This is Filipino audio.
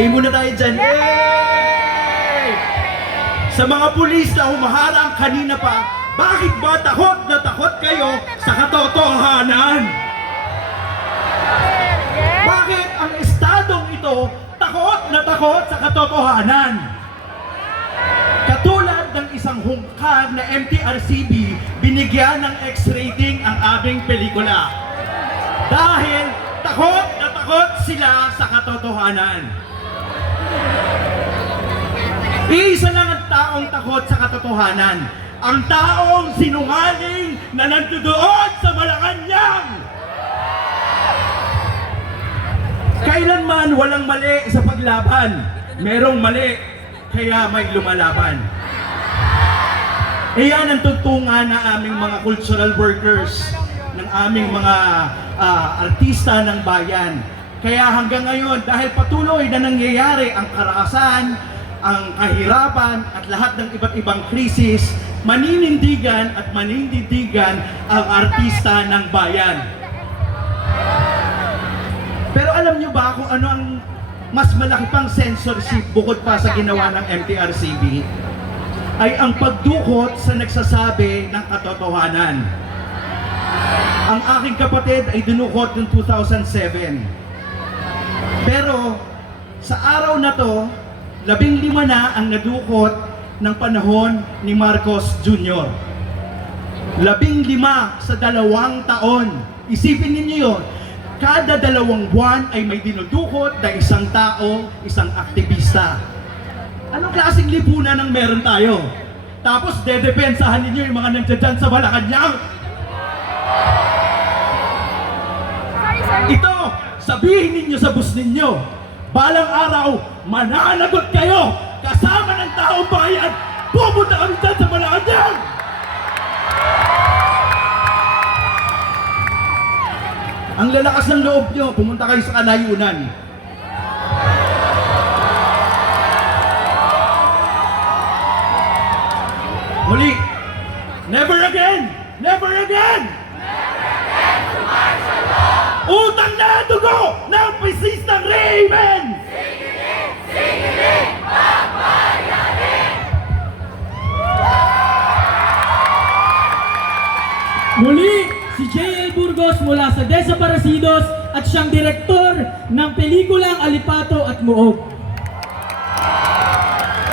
Game muna tayo dyan. Yay! Sa mga pulis na humaharang kanina pa, bakit ba takot na takot kayo sa katotohanan? Bakit ang estadong ito takot na takot sa katotohanan? Katulad ng isang hungkag na MTRCB, binigyan ng X-rating ang aming pelikula. Dahil takot na takot sila sa katotohanan. Iisa lang ang taong takot sa katotohanan. Ang taong sinungaling na nandoon sa Malacanang. Kailanman walang mali sa paglaban. Merong mali, kaya may lumalaban. Iyan ang tuntungan ng aming mga cultural workers, ng aming mga ah, artista ng bayan. Kaya hanggang ngayon, dahil patuloy na nangyayari ang karakasan, ang kahirapan at lahat ng iba't ibang krisis, maninindigan at maninindigan ang artista ng bayan. Pero alam nyo ba kung ano ang mas malaki pang censorship bukod pa sa ginawa ng MTRCB? Ay ang pagdukot sa nagsasabi ng katotohanan. Ang aking kapatid ay dinukot noong 2007. Pero sa araw na to, labing lima na ang nadukot ng panahon ni Marcos Jr. Labing lima sa dalawang taon. Isipin ninyo yun. Kada dalawang buwan ay may dinudukot na isang tao, isang aktivista. Anong klaseng lipunan ang meron tayo? Tapos dedepensahan ninyo yung mga nandiyan sa Malacanang. Ito, sabihin ninyo sa bus ninyo, balang araw, mananagot kayo kasama ng taong bayan, pupunta kami dyan sa Malacanang! Ang lalakas ng loob nyo, pumunta kayo sa kanayunan. Muli, never again! Never again! Utang na dugo ng pisistang Raven! Muli, si J.L. Burgos mula sa Desaparecidos at siyang direktor ng pelikulang Alipato at Muog.